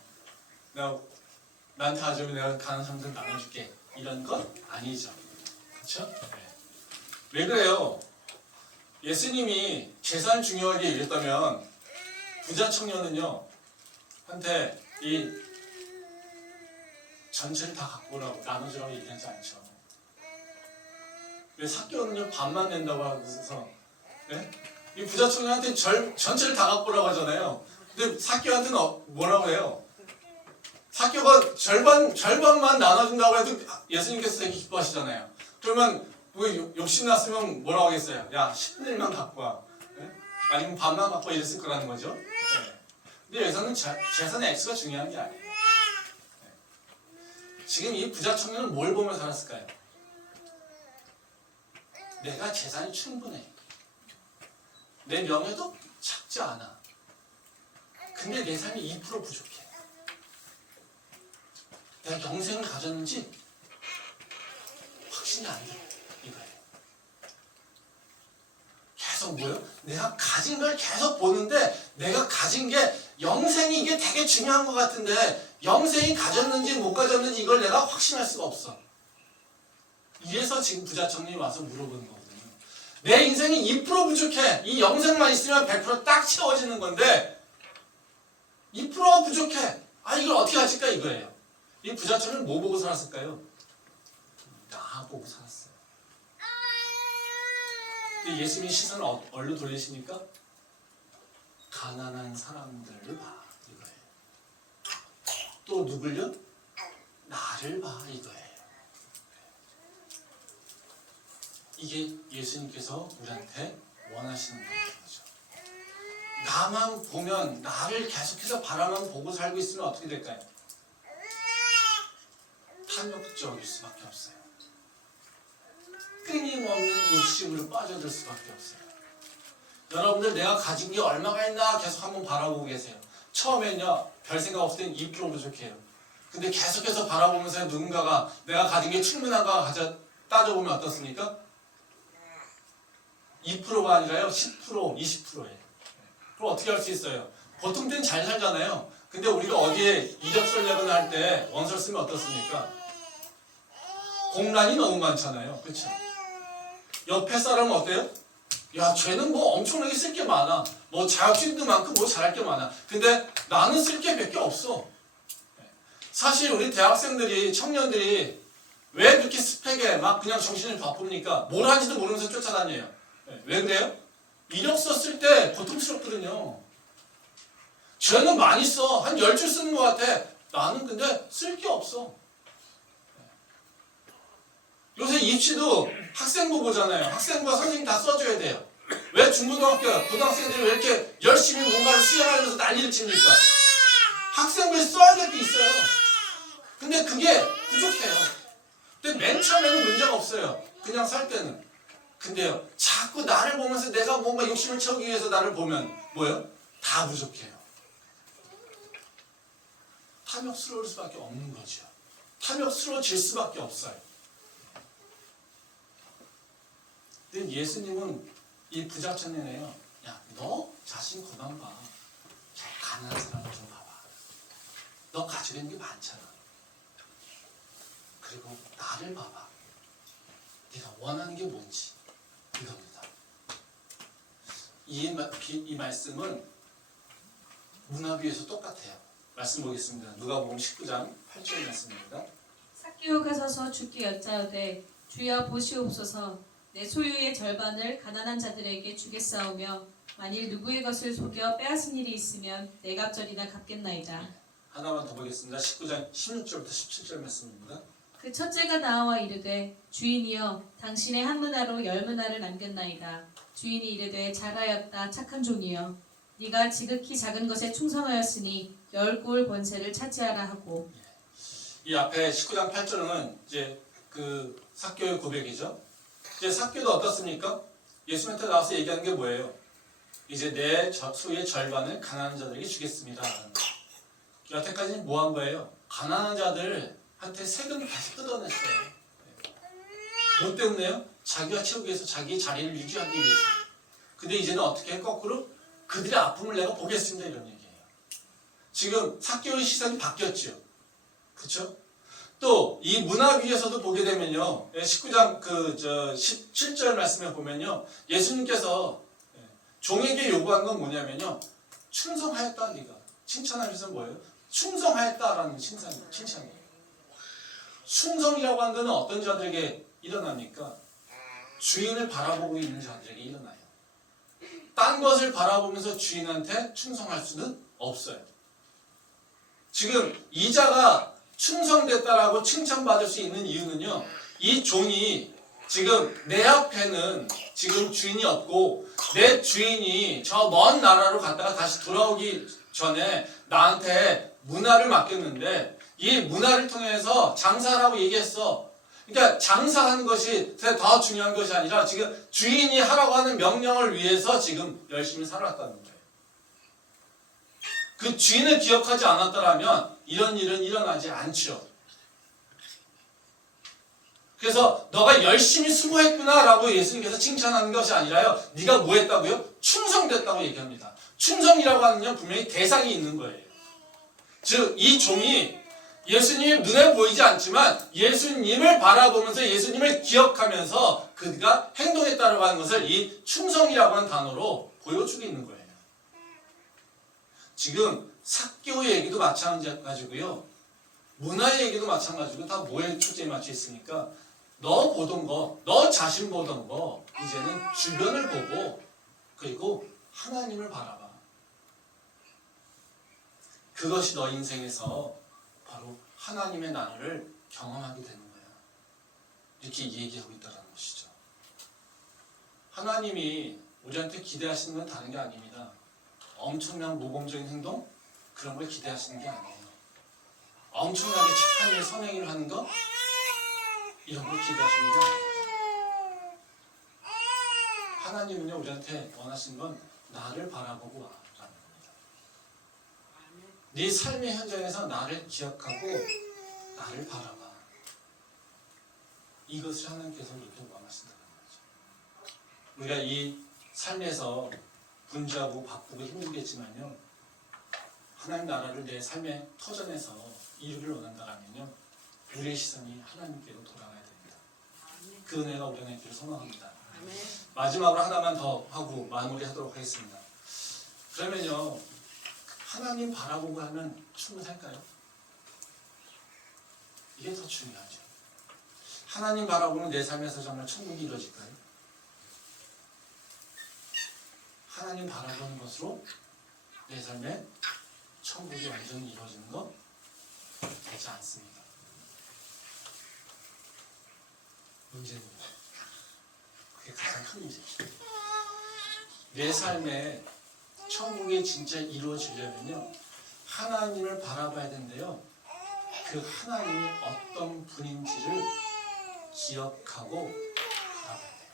나한테 가져오면 내가 가난한 사람들 나눠줄게. 이런 건 아니죠. 그렇죠? 네. 왜 그래요? 예수님이 재산을 중요하게 여겼다면 부자 청년은요, 한테 이 전체를 다 갖고 오라고, 나눠주라고 얘기하지 않죠. 왜 삭개오는요, 반만 낸다고 하면서, 네? 이 부자 청년한테 전체를 다 갖고 오라고 하잖아요. 근데 삭개오한테는 뭐라고 해요? 삭개오가 절반만 나눠준다고 해도 예수님께서 되게 기뻐하시잖아요. 그러면 뭐 욕심났으면 뭐라고 하겠어요? 야, 10분의 1만 갖고 와. 네? 아니면 반만 갖고 와, 이랬을 거라는 거죠. 네. 근데 여기서는 재산의 액수가 중요한 게 아니에요. 네. 지금 이 부자 청년은 뭘 보며 살았을까요? 내가 재산이 충분해. 내 명예도 작지 않아. 근데 내 삶이 2% 부족해. 내가 영생을 가졌는지 확신이 안 들어. 이거예요. 계속 뭐예요? 내가 가진 걸 계속 보는데, 내가 가진 게 영생이 이게 되게 중요한 것 같은데 영생이 가졌는지 못 가졌는지 이걸 내가 확신할 수가 없어. 이래서 지금 부자 청년이 와서 물어보는 거거든요. 내 인생이 2% 부족해. 이 영생만 있으면 100% 딱 채워지는 건데 2% 부족해. 아, 이걸 어떻게 하실까 이거예요. 이 부자 청년은 뭐 보고 살았을까요? 나 보고 살았어요. 근데 예수님이 시선을 어디로 돌리시니까 가난한 사람들을 봐 이거예요. 또 누굴요? 나를 봐 이거예요. 이게 예수님께서 우리한테 원하시는 거죠. 나만 보면, 나를 계속해서 바라만 보고 살고 있으면 어떻게 될까요? 탐욕적일 수밖에 없어요. 끊임없는 욕심으로 빠져들 수밖에 없어요. 여러분들, 내가 가진 게 얼마가 있나 계속 한번 바라보고 계세요. 처음엔요, 별 생각 없을 땐 2% 부족해요. 근데 계속해서 바라보면서 누군가가 내가 가진 게 충분한가 따져보면 어떻습니까? 2%가 아니라요, 10%, 20%예요. 그럼 어떻게 할 수 있어요? 보통 때는 잘 살잖아요. 근데 우리가 어디에 이력설약을 할 때 원서를 쓰면 어떻습니까? 공란이 너무 많잖아요. 그렇죠? 옆에 사람은 어때요? 야, 쟤는 뭐 엄청나게 쓸 게 많아. 뭐 자격증도 많고 뭐 잘할 게 많아. 근데 나는 쓸 게 몇 개 없어. 사실 우리 대학생들이, 청년들이 왜 그렇게 스펙에 막 그냥 정신을 바쁩니까? 뭘 하는지도 모르면서 쫓아다녀요. 왜 그래요? 이력서 쓸 때 고통스럽거든요. 쟤는 많이 써. 한 10줄 쓰는 것 같아. 나는 근데 쓸 게 없어. 요새 입시도 학생부 보잖아요. 학생부가 선생님 다 써줘야 돼요. 왜 중고등학교, 고등학생들이 왜 이렇게 열심히 뭔가를 수행하면서 난리를 칩니까? 학생부에 써야 될 게 있어요. 근데 그게 부족해요. 근데 맨 처음에는 문제가 없어요. 그냥 살 때는. 근데요, 자꾸 나를 보면서 내가 뭔가 욕심을 채우기 위해서 나를 보면 뭐예요? 다 부족해요. 탐욕스러울 수밖에 없는 거죠. 탐욕스러워질 수밖에 없어요. 근데 예수님은 이 부자 청년이에요. 야, 너 자신 그만 봐. 잘 가난한 사람을 좀 봐봐. 너 가지고 있는 게 많잖아. 그리고 나를 봐봐. 네가 원하는 게 뭔지. 이겁니다. 이 말씀은 문화비에서 똑같아요. 말씀 보겠습니다. 누가복음 19장 8절 말씀입니다. 삭개오가 서서 주께 여짜오되 주여 보시옵소서 내 소유의 절반을 가난한 자들에게 주겠사오며 만일 누구의 것을 속여 빼앗은 일이 있으면 네 갑절이나 갚겠나이다. 하나만 더 보겠습니다. 19장 16절부터 17절 말씀입니다. 그 첫째가 나와 이르되 주인이여 당신의 한 문화로 10문화를 남겼나이다. 주인이 이르되 잘하였다 착한 종이여 네가 지극히 작은 것에 충성하였으니 10골 권세를 차지하라 하고. 이 앞에 19장 8절은 이제 그 삭개오의 고백이죠. 이제 삭개오도 어떻습니까? 예수님한테 나와서 얘기하는 게 뭐예요? 이제 내 소유의 절반을 가난한 자들에게 주겠습니다. 여태까지는 뭐 한 거예요? 가난한 자들한테 세금을 다시 뜯어냈어요. 뭐 때문에요? 자기가 채우기 위해서, 자기 자리를 유지하기 위해서. 근데 이제는 어떻게 해? 거꾸로 그들의 아픔을 내가 보겠습니다. 이런 얘기예요. 지금 삭개오의 시선이 바뀌었죠. 그렇죠? 또 이 문화 위에서도 보게 되면요, 19장 17절 말씀에 보면요, 예수님께서 종에게 요구한 건 뭐냐면요, 충성하였다. 네가 칭찬하면서 뭐예요? 충성하였다라는 칭찬이에요. 충성이라고 하는 것은 어떤 자들에게 일어납니까? 주인을 바라보고 있는 자들에게 일어나요. 딴 것을 바라보면서 주인한테 충성할 수는 없어요. 지금 이자가 충성됐다라고 칭찬받을 수 있는 이유는요, 이 종이 지금 내 앞에는 지금 주인이 없고 내 주인이 저 먼 나라로 갔다가 다시 돌아오기 전에 나한테 문화를 맡겼는데 이 문화를 통해서 장사하라고 얘기했어. 그러니까 장사하는 것이 더 중요한 것이 아니라 지금 주인이 하라고 하는 명령을 위해서 지금 열심히 살아왔다는 거예요. 그 주인을 기억하지 않았더라면 이런 일은 일어나지 않죠. 그래서 너가 열심히 수고했구나 라고 예수님께서 칭찬하는 것이 아니라요, 네가 뭐 했다고요? 충성됐다고 얘기합니다. 충성이라고 하는 건 분명히 대상이 있는 거예요. 즉 이 종이 예수님이 눈에 보이지 않지만 예수님을 바라보면서 예수님을 기억하면서 그가 행동했다고 하는 것을 이 충성이라고 하는 단어로 보여주고 있는 거예요. 지금 삭개오의 얘기도 마찬가지고요, 문화의 얘기도 마찬가지고 다 뭐에 초점이 맞춰 있으니까 너 보던 거, 너 자신 보던 거 이제는 주변을 보고 그리고 하나님을 바라봐. 그것이 너 인생에서 바로 하나님의 나라를 경험하게 되는 거야. 이렇게 얘기하고 있다는 것이죠. 하나님이 우리한테 기대하시는 건 다른 게 아닙니다. 엄청난 모범적인 행동? 그런 걸 기대하시는 게 아니에요. 엄청나게 착한 일, 선행 일을 하는 거? 이런 걸 기대하시는 게 아니에요. 하나님은요, 우리한테 원하시는 건 나를 바라보고 와 라는 겁니다. 네 삶의 현장에서 나를 기억하고 나를 바라봐. 이것을 하나님께서 이렇게 원하신다는 거죠. 우리가 이 삶에서 분주하고 바쁘고 힘들겠지만요, 하나님 나라를 내 삶에 터전에서 이루기를 원한다면요, 우리의 시선이 하나님께로 돌아가야 됩니다. 그 은혜가 우리 안에 있기를 소망합니다. 마지막으로 하나만 더 하고 마무리하도록 하겠습니다. 그러면요, 하나님 바라보고 하면 충분할까요? 이게 더 중요하죠. 하나님 바라보는 내 삶에서 정말 천국이 이루어질까요? 하나님 바라보는 것으로 내 삶에 천국이 완전히 이루어지는 것 되지 않습니다. 문제입니다. 그게 가장 큰 문제죠. 내 삶에 천국이 진짜 이루어지려면요, 하나님을 바라봐야 되는데요, 그 하나님이 어떤 분인지를 기억하고 바라봐야 돼요.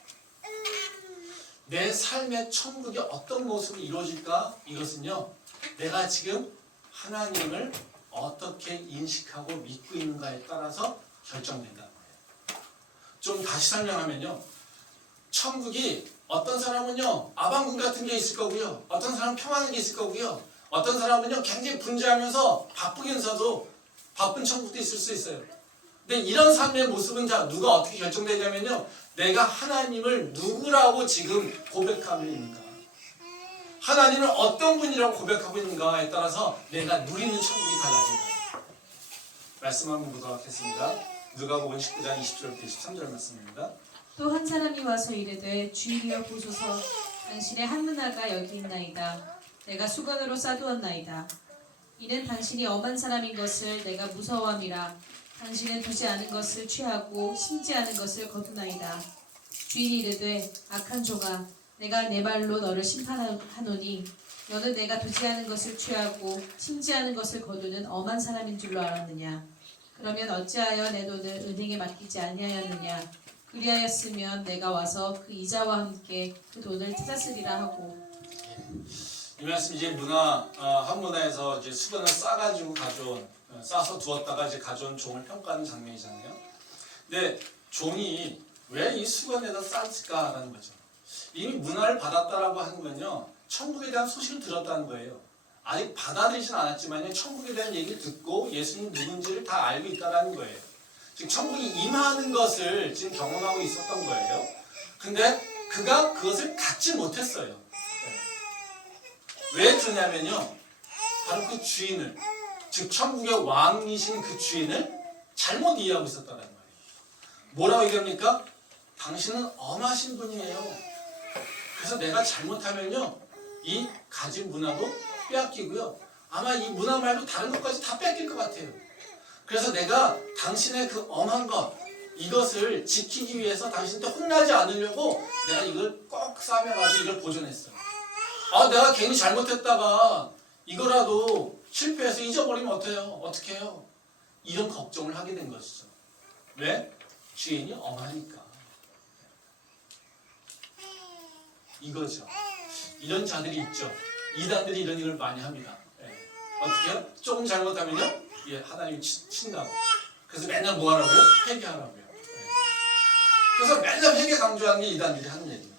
내 삶의 천국이 어떤 모습으로 이루어질까? 이것은요, 내가 지금 하나님을 어떻게 인식하고 믿고 있는가에 따라서 결정된다는 거예요. 좀 다시 설명하면요, 천국이 어떤 사람은요 아방궁 같은 게 있을 거고요, 어떤 사람은 평안한 게 있을 거고요, 어떤 사람은요 굉장히 분주하면서 바쁘면서도 바쁜 천국도 있을 수 있어요. 근데 이런 삶의 모습은 다 누가 어떻게 결정되냐면요, 내가 하나님을 누구라고 지금 고백하고 있는가, 하나님을 어떤 분이라고 고백하고 있는가에 따라서 내가 누리는 천국이 달라진다. 말씀 한번 보도록 하겠습니다. 누가복음 19장 20절부터 23절 말씀입니다. 또 한 사람이 와서 이르되 주이여 보소서, 당신의 한 누나가 여기 있나이다. 내가 수건으로 싸두었나이다. 이는 당신이 엄한 사람인 것을 내가 무서워함이라. 당신은 두지 않은 것을 취하고 심지 않은 것을 거두나이다. 주인이 이르되 악한 종아, 내가 내 말로 너를 심판하노니 너는 내가 두지 않은 것을 취하고 심지 않은 것을 거두는 엄한 사람인 줄로 알았느냐. 그러면 어찌하여 내 돈을 은행에 맡기지 아니하였느냐. 그리하였으면 내가 와서 그 이자와 함께 그 돈을 찾았으리라 하고. 이 말씀 이제 한 문화에서 이제 수건을 싸가지고 싸서 두었다가 이제 가져온 종을 평가하는 장면이잖아요. 근데 종이 왜 이 수건에다 쌌을까라는 거죠. 이미 문화를 받았다라고 하는 건요, 천국에 대한 소식을 들었다는 거예요. 아직 받아들이진 않았지만 천국에 대한 얘기를 듣고 예수님 누군지를 다 알고 있다라는 거예요. 지금 천국이 임하는 것을 지금 경험하고 있었던 거예요. 근데 그가 그것을 갖지 못했어요. 왜 그러냐면요, 바로 그 주인을, 즉 천국의 왕이신 그 주인을 잘못 이해하고 있었다는 거예요. 뭐라고 얘기합니까? 당신은 엄하신 분이에요. 그래서 내가 잘못하면요, 이 가진 문화도 빼앗기고요, 아마 이 문화 말고 다른 것까지 다 뺏길 것 같아요. 그래서 내가 당신의 그 엄한 것, 이것을 지키기 위해서 당신한테 혼나지 않으려고 내가 이걸 꼭 싸매가지고 이걸 보존했어요. 내가 괜히 잘못했다가 이거라도 실패해서 잊어버리면 어떻게 해요? 이런 걱정을 하게 된 것이죠. 왜? 주인이 엄하니까. 이거죠. 이런 자들이 있죠. 이단들이 이런 일을 많이 합니다. 어떻게 해요? 조금 잘못하면요, 하나님이 친다고. 그래서 맨날 뭐 하라고요? 회개하라고요. 그래서 맨날 회개 강조하는 게 이단들이 하는 얘기입니다.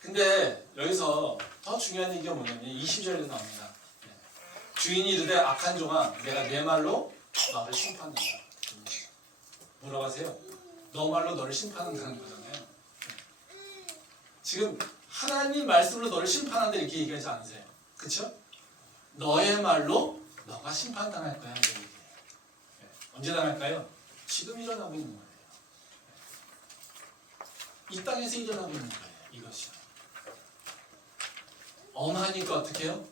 근데 여기서 더 중요한 얘기가 뭐냐면 20절에 나옵니다. 주인이 이르되 악한 종아, 내가 내 말로 너를 심판한다. 뭐라고 하세요? 너 말로 너를 심판한다는 거잖아요. 지금 하나님 말씀으로 너를 심판한다 이렇게 얘기하지 않으세요? 그렇죠? 너의 말로 너가 심판당할 거야. 언제 당할까요? 지금 일어나고 있는 거예요. 이 땅에서 일어나고 있는 거예요. 이것이요. 엄하니까 어떻게 해요?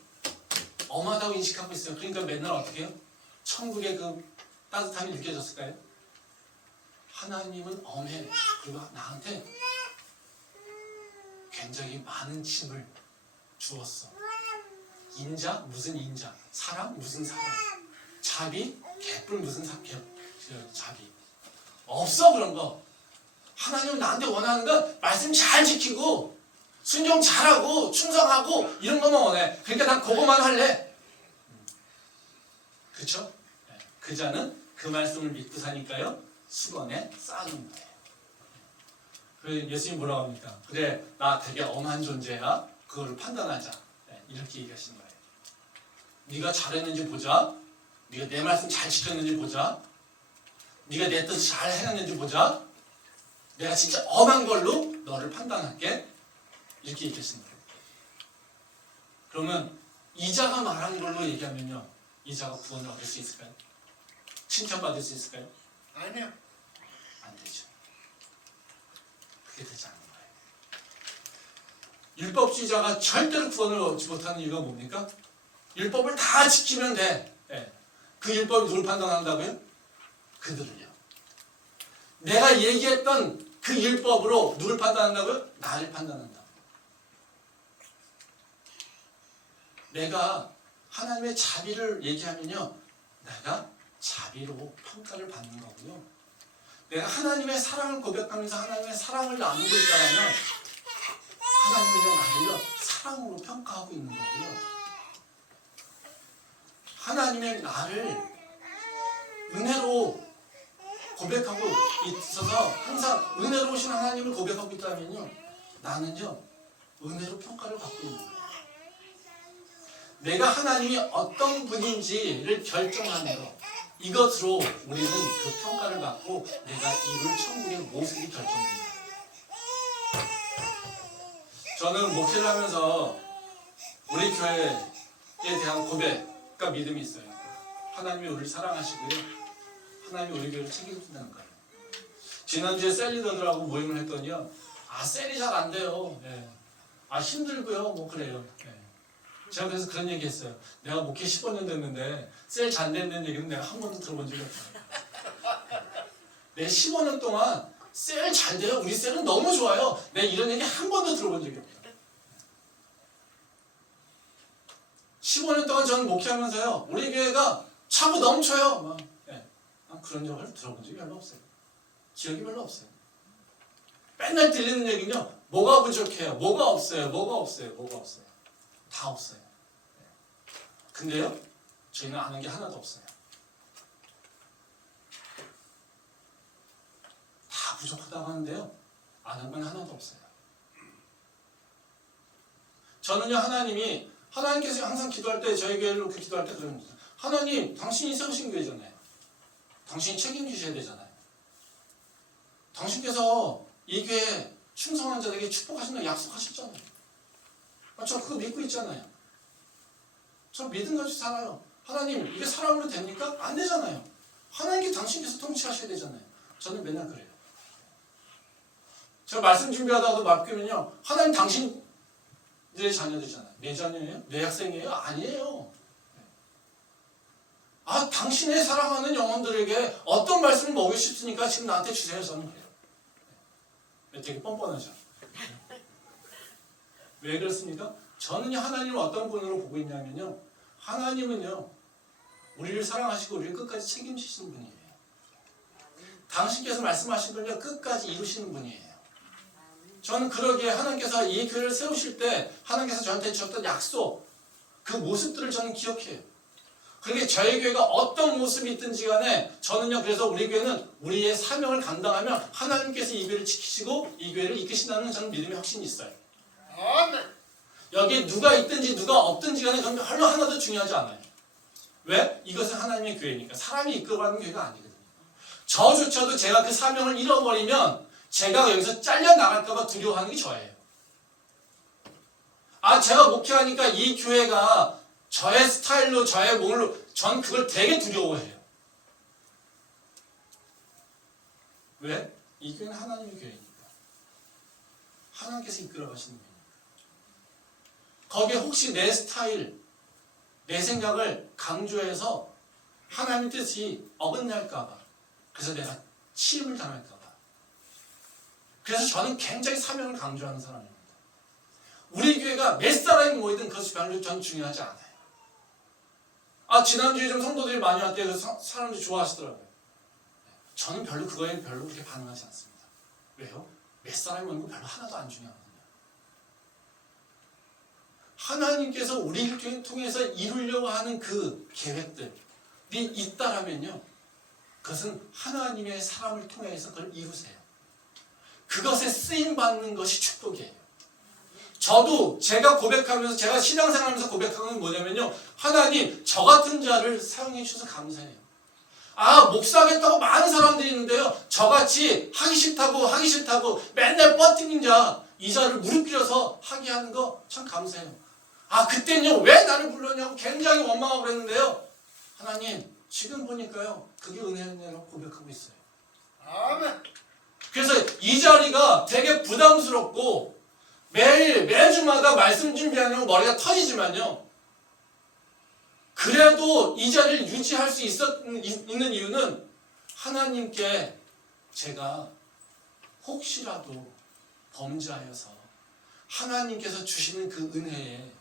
엄하다고 인식하고 있어요. 그러니까 맨날 어떻게 해요? 천국의 그 따뜻함이 느껴졌을까요? 하나님은 엄해. 그리고 나한테 굉장히 많은 짐을 주었어. 인자? 무슨 인자? 사랑? 무슨 사랑? 자비? 개뿔 무슨 자비? 없어 그런 거. 하나님은 나한테 원하는 건 말씀 잘 지키고 순종 잘하고 충성하고 이런 것만 원해. 그러니까 난 그거만 할래. 그렇죠? 그 자는 그 말씀을 믿고 사니까요, 수건에 쌓는 거예요. 그래서 예수님 뭐라고 합니까? 그래, 나 되게 엄한 존재야. 그거를 판단하자. 이렇게 얘기하시는 거예요. 네가 잘했는지 보자. 네가 내 말씀 잘 지켰는지 보자. 네가 내 뜻 잘 해냈는지 보자. 내가 진짜 엄한 걸로 너를 판단할게. 이렇게 얘기했습니다. 그러면 이자가 말한 걸로 얘기하면요, 이자가 구원을 얻을 수 있을까요? 칭찬받을 수 있을까요? 아니요. 안 되죠. 그게 되지 않는 거예요. 율법주의자가 절대로 구원을 얻지 못하는 이유가 뭡니까? 율법을 다 지키면 돼. 예. 그 율법이 누굴 판단한다고요? 그들을요. 내가 얘기했던 그 율법으로 누굴 판단한다고요? 나를 판단한다. 내가 하나님의 자비를 얘기하면요, 내가 자비로 평가를 받는 거고요. 내가 하나님의 사랑을 고백하면서 하나님의 사랑을 나누고 있다면 하나님은요, 나를요 사랑으로 평가하고 있는 거고요. 하나님의 나를 은혜로 고백하고 있어서 항상 은혜로우신 하나님을 고백하고 있다면요, 나는요 은혜로 평가를 받고 있는 거예요. 내가 하나님이 어떤 분인지를 결정하는 것, 이것으로 우리는 그 평가를 받고 내가 이룰 천국의 모습이 결정됩니다. 저는 목회를 하면서 우리 교회에 대한 고백과 믿음이 있어요. 하나님이 우리를 사랑하시고요, 하나님이 우리 교회를 책임진다는 거예요. 지난주에 셀리더들하고 모임을 했더니요, 셀이 잘 안 돼요. 예. 힘들고요, 뭐 그래요. 예. 제가 그래서 그런 얘기 했어요. 내가 목회 15년 됐는데 셀 잘 된다는 얘기는 내가 한 번도 들어본 적이 없어요. 내 15년 동안 셀 잘 돼요, 우리 셀은 너무 좋아요, 내가 이런 얘기 한 번도 들어본 적이 없어요. 15년 동안 저는 목회하면서요, 우리 교회가 차고 넘쳐요. 막. 예. 그런 적을 들어본 적이 별로 없어요. 기억이 별로 없어요. 맨날 들리는 얘기는요, 뭐가 부족해요, 뭐가 없어요, 뭐가 없어요, 뭐가 없어요. 다 없어요. 근데요, 저희는 아는 게 하나도 없어요. 다 부족하다고 하는데요, 아는 건 하나도 없어요. 저는요, 하나님께서 항상 기도할 때, 저희 교회를 놓고 기도할 때 그럽니다. 하나님, 당신이 세우신 교회잖아요. 당신이 책임지셔야 되잖아요. 당신께서 이 교회 충성한 자들에게 축복하신다고 약속하셨잖아요. 저 그거 믿고 있잖아요. 저 믿음 가지고 살아요. 하나님, 이게 사람으로 됩니까? 안 되잖아요. 하나님께 당신께서 통치하셔야 되잖아요. 저는 맨날 그래요. 제가 말씀 준비하다가도 맡기면요, 하나님 당신들의 자녀들이잖아요. 내 자녀예요? 내 학생이에요? 아니에요. 당신의 사랑하는 영혼들에게 어떤 말씀을 먹고 싶으니까 지금 나한테 주세요. 저는 그래요. 되게 뻔뻔하죠. 왜 그렇습니까? 저는요, 하나님을 어떤 분으로 보고 있냐면요, 하나님은요, 우리를 사랑하시고 우리를 끝까지 책임지시는 분이에요. 당신께서 말씀하신 걸요, 끝까지 이루시는 분이에요. 저는 그러기에 하나님께서 이 교회를 세우실 때 하나님께서 저한테 주셨던 약속, 그 모습들을 저는 기억해요. 그러게 저희 교회가 어떤 모습이 있든지 간에 저는요, 그래서 우리 교회는 우리의 사명을 감당하면 하나님께서 이 교회를 지키시고 이 교회를 이끄신다는 저는 믿음이 확신이 있어요. 여기에 누가 있든지 누가 없든지 간에 그건 별로 하나도 중요하지 않아요. 왜? 이것은 하나님의 교회니까. 사람이 이끌어가는 교회가 아니거든요. 저조차도 제가 그 사명을 잃어버리면 제가 여기서 잘려나갈까봐 두려워하는 게 저예요. 제가 목회하니까 이 교회가 저의 스타일로, 저의 몸으로, 전 그걸 되게 두려워해요. 왜? 이 교회는 하나님의 교회니까. 하나님께서 이끌어가시는 거예요. 거기에 혹시 내 스타일, 내 생각을 강조해서 하나님의 뜻이 어긋날까봐, 그래서 내가 치임을 당할까봐. 그래서 저는 굉장히 사명을 강조하는 사람입니다. 우리 교회가 몇 사람이 모이든 그것이 별로 전 중요하지 않아요. 지난주에 좀 성도들이 많이 왔대요. 그래서 사람들이 좋아하시더라고요. 저는 그거에 별로 그렇게 반응하지 않습니다. 왜요? 몇 사람이 모이는 거 별로 하나도 안 중요하거든요. 하나님께서 우리를 통해서 이루려고 하는 그 계획들이 있다라면요, 그것은 하나님의 사람을 통해서 그걸 이루세요. 그것에 쓰임받는 것이 축복이에요. 저도 제가 고백하면서 제가 신앙생활하면서 고백하는 건 뭐냐면요. 하나님 저 같은 자를 사용해 주셔서 감사해요. 아 목사하겠다고 많은 사람들이 있는데요. 저같이 하기 싫다고 맨날 버티는 자 이 자를 무릎 꿇여서 하게 하는 거 참 감사해요. 아 그때는요 왜 나를 불렀냐고 굉장히 원망하고 그랬는데요. 하나님 지금 보니까요 그게 은혜라고 고백하고 있어요. 아멘. 그래서 이 자리가 되게 부담스럽고 매주마다 말씀 준비하려고 머리가 터지지만요. 그래도 이 자리를 유지할 수 있는 이유는 하나님께 제가 혹시라도 범죄하여서 하나님께서 주시는 그 은혜에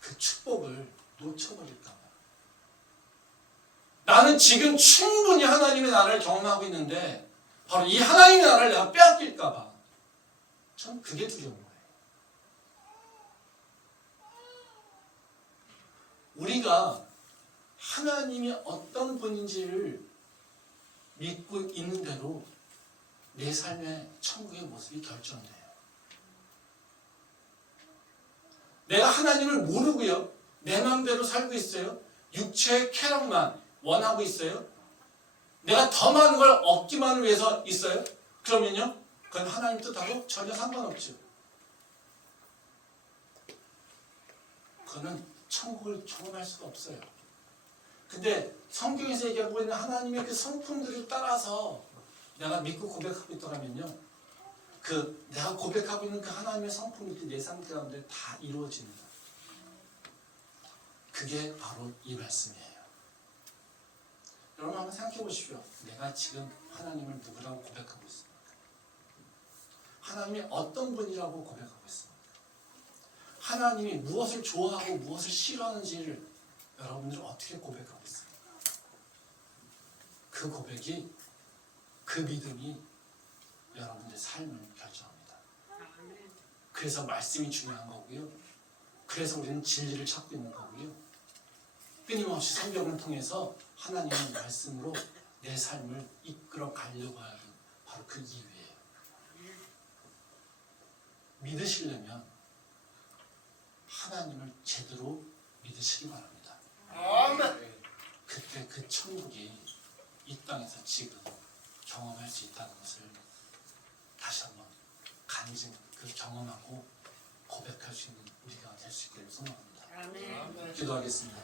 그 축복을 놓쳐버릴까 봐. 나는 지금 충분히 하나님의 나라를 경험하고 있는데 바로 이 하나님의 나라를 내가 빼앗길까 봐. 전 그게 두려운 거예요. 우리가 하나님이 어떤 분인지를 믿고 있는 대로 내 삶의 천국의 모습이 결정돼요. 내가 하나님을 모르고요. 내 마음대로 살고 있어요. 육체의 쾌락만 원하고 있어요. 내가 더 많은 걸 얻기만을 위해서 있어요. 그러면요. 그건 하나님 뜻하고 전혀 상관없죠. 그거는 천국을 경험할 수가 없어요. 근데 성경에서 얘기하고 있는 하나님의 그 성품들을 따라서 내가 믿고 고백하고 있더라면요. 그 내가 고백하고 있는 그 하나님의 성품들이 내 삶 가운데 다 이루어집니다. 그게 바로 이 말씀이에요. 여러분 한번 생각해 보십시오. 내가 지금 하나님을 누구라고 고백하고 있습니까? 하나님이 어떤 분이라고 고백하고 있습니까? 하나님이 무엇을 좋아하고 무엇을 싫어하는지를 여러분들은 어떻게 고백하고 있습니까? 그 고백이, 그 믿음이 여러분들의 삶을 결정합니다. 그래서 말씀이 중요한 거고요. 그래서 우리는 진리를 찾고 있는 거고요. 끊임없이 성경을 통해서 하나님의 말씀으로 내 삶을 이끌어 가려고 하는 바로 그 이유예요. 믿으시려면 하나님을 제대로 믿으시기 바랍니다. 아멘. 그때 그 천국이 이 땅에서 지금 경험할 수 있다는 것을 다시 한번 경험하고 고백할 수 있는 우리가 될 수 있기를 소망합니다. 아멘. 기도하겠습니다.